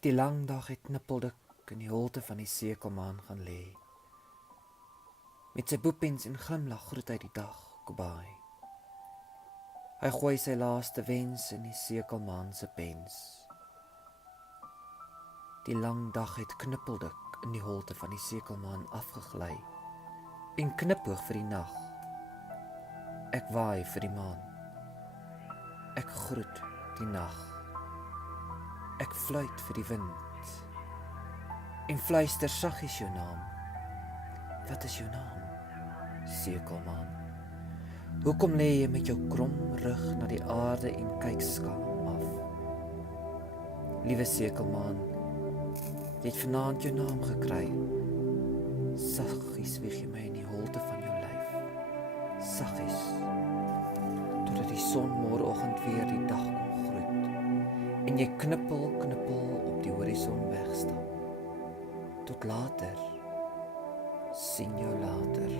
Die lang dag het knippeldik in die holte van die sekelmaan gaan lê. Met sy boepens en glimlag groet hy die dag, goodbye. Hy gooi sy laaste wens in die sekelmaan se pens. Die lang dag het knippeldik in die holte van die sekelmaan afgegly en knipoog vir die nag. Ek waai vir die maan. Ek groet die nag. Ek fluit vir die wind en fluister saggies jou naam. Wat is jou naam, sekelmaan? Hoekom lê jy met jou krom rug na die aarde en kyk skaam af? Liewe sekelmaan, jy het vanaand jou naam gekry. Saggies wieg jy my in die holte van jou lyf. Saggies, totdat die son môreoggend weer die dag kom groet en jy knippel op die horison wegstap. Tot later, sien jou later.